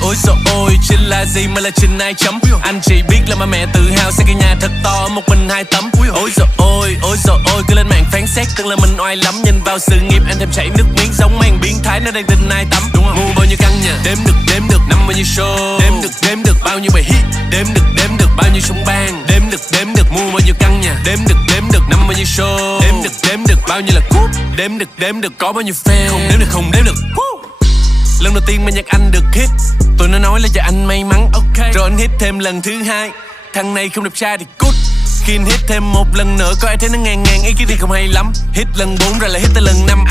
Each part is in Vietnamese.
ôi dồi ôi, Trinh là gì mà là Trinh ai chấm. Anh chỉ biết là mà mẹ tự hào xây cái nhà thật to ở một mình 2 tấm. Ôi dồi ôi, cứ lên mạng phán xét tưởng là mình oai lắm. Nhìn vào sự nghiệp anh thêm chảy nước miếng giống mang biến thái nó đang tin ai tắm. Mua bao nhiêu căn nhà, đếm được năm bao nhiêu show, đếm được bao nhiêu bài hit, đếm được bao nhiêu sông bang, đếm được mua bao nhiêu căn nhà, đếm được năm bao nhiêu show, đếm được bao nhiêu là cúp, đếm được có bao nhiêu fan, không đếm được. Lần đầu tiên mà nhạc anh được hit, tụi nó nói là cho anh may mắn, okay. Rồi anh hit thêm lần thứ 2, thằng này không đẹp trai thì cút. Khi anh hit thêm một lần nữa có ai thấy nó ngàn ý kiến thì không hay lắm. Hit lần 4 rồi lại hit tới lần 5.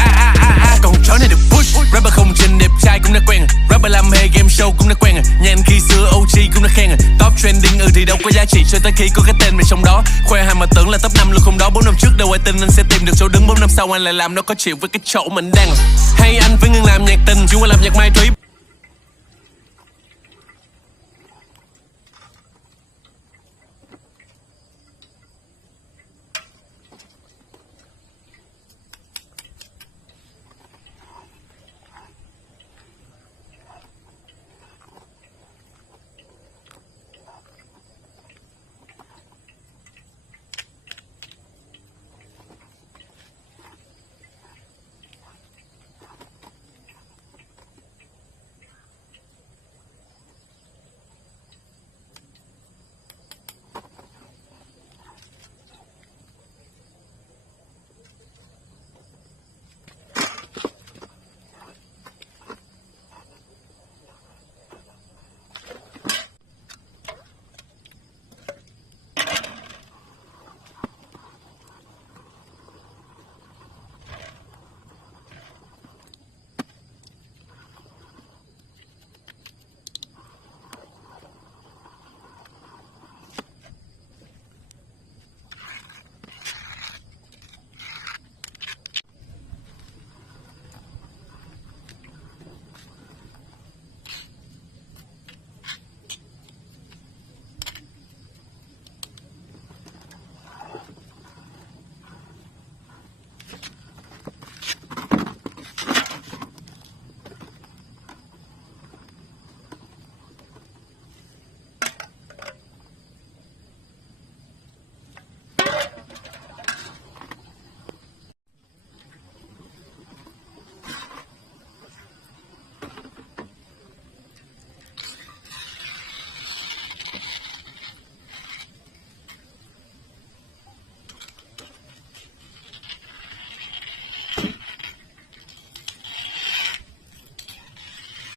Còn chó này được push. Rapper không trình đẹp trai cũng đã quen. Rapper làm hề game show cũng đã quen. Nhàn khi xưa OG cũng đã khen. Top trending thì đâu có giá trị cho tới khi có cái tên mình trong đó. Khoe hai mà tưởng là top 5 luôn không đó. 4 năm trước đâu ai tin anh sẽ tìm được chỗ đứng. 4 năm sau anh lại làm nó có chịu với cái chỗ mình đang. Hay anh phải ngừng làm nhạc tình, chúng qua làm nhạc mai thúy.